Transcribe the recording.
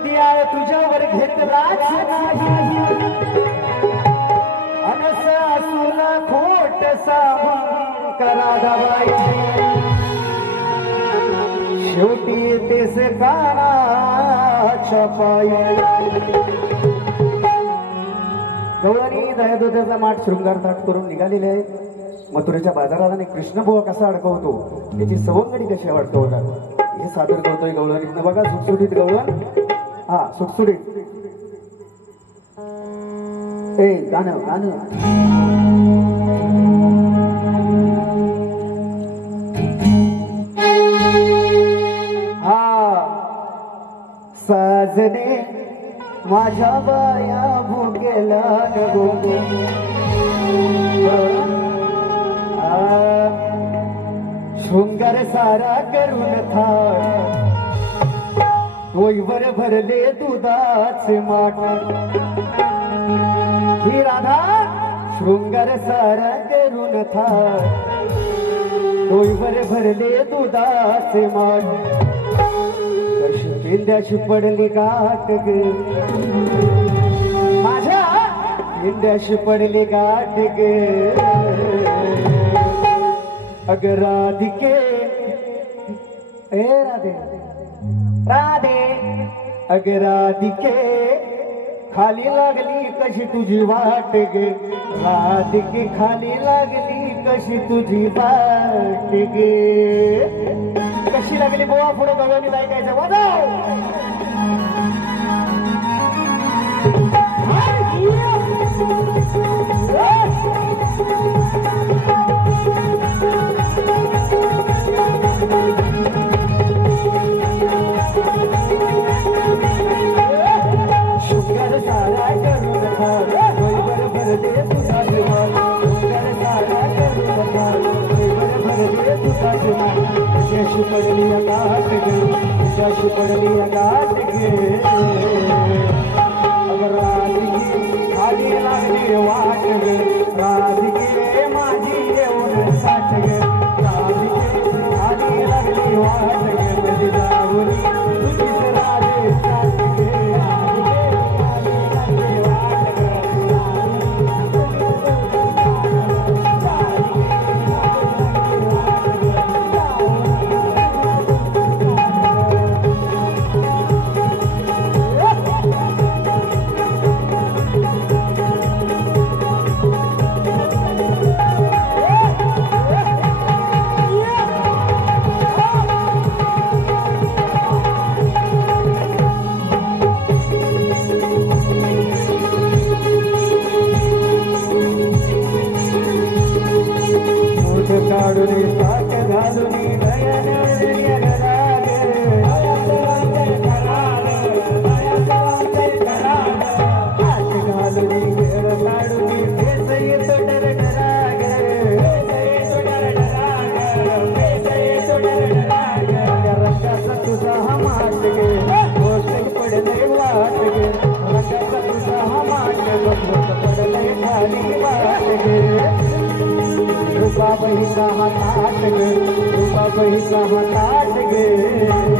कधी आहे तुझ्यावर घेतलाच नाही अनस असून खोट सांगून करा दबाई शेवटी तेच कानाच्या पायी गवळणी दह्यादुधाचा माठ शृंगार ताट करून निघालेले आहे मथुरेच्या बाजाराला आणि कृष्णबुवा कसा अडकवतो त्याची सवंगडी कशी अडकवतात हे सादर करतोय गवळणीतनं बघा सुटसुटीत गवळण हा सुटसुटीत ए गाणं गाणं हा साजने माझ्या बाया भुकेला नगो शृंगार सारा करून थाट डोईवर भरले दुधाचे माठ ही राधा शृंगार सारा करून थाट डोईवर भरले दुधाचे माठ कशी पिंड्याशी पडली गाठ ग माझ्या पिंड्याशी पडली गाठ ग अगर राधिके ए राधे राधे अगर राधिके खाली लागली कशी तुझी वाट गे राधिके खाली लागली कशी तुझी वाट गे कशी लागली बोवा पुढे गवळणी ऐकायचं वाजव पडली गाठ गे पडली गाठ गे अगर राधिके खाली लागली वाट गे राधिके माझी येऊन साठ गे राधिके खाली लागली वाट गे कधी जाऊन तुझीच राधे साठ गे काढून पाक घालून तुझा हा माट गे गोष्ट पडले वाट गे रंगाचा तुझा हा माट पडले खाली वाट गे रूपा बहिचा हा ताट गे रूपा बहिचा हा ताट गे